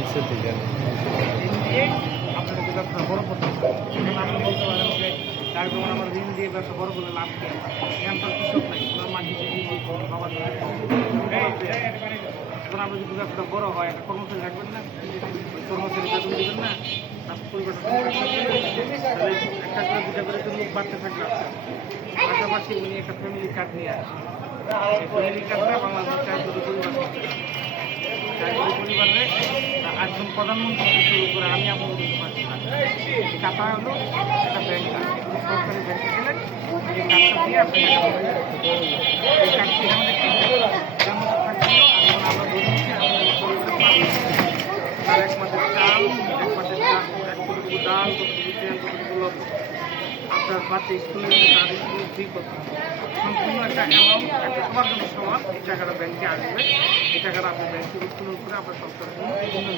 ঋণ দিয়ে আপনার যদি ব্যবসা বড় করতে পারেন। এখন আপনি বলতে পারেন যে তার যেমন আমার ঋণ দিয়ে ব্যবসা বড় করলে লাভ কি আছে? এখান তো কৃষক নাই, ওনার মাঝে বাবার এখন আমরা যদি ব্যবসাটা বড় হয় একটা কর্মচারী রাখবেন না, ওই কর্মচারী বেতন দেবেন না, তার পরিবারটা তাহলে একটা করে দুটা করে তো লোক বাড়তে থাকবে আপনার। পাশাপাশি উনি একটা ফ্যামিলি কার্ড নিয়ে আসেন, এই ফ্যামিলি কার্ডটা বাংলাদেশের 4 কোটি পরিবার করতে পারে। 4 কোটি পরিবারে একজন প্রধানমন্ত্রী থেকে শুরু করে আমি আপনার দিতে পারছি না। এই কার্ডটা হলো একটা ব্যাংক কার্ড, সরকারি ব্যাংকে গেলে এই কার্ডটা দিয়ে আপনি টাকা পাবেন। এই কার্ডটি আমাদের যেমন থাকছিল আর যেমন আমরা বলছি আমাদের পরিবার পাবে তার 1 মাসের চাল, 1 মাসের কতটুকু ডাল, কতটুকু তেল, কতটুকু লবণ আপনার বাচ্চা স্কুলে তার স্কুলে ফ্রি করতে হবে। সম্পূর্ণ একটা অ্যামাউন্ট একটা সবার জন্য সমান এই টাকাটা ব্যাংকে আসবে। এই টাকাটা আপনি ব্যাংকে উত্তোলন করে আপনার সংসারের জন্য বিভিন্ন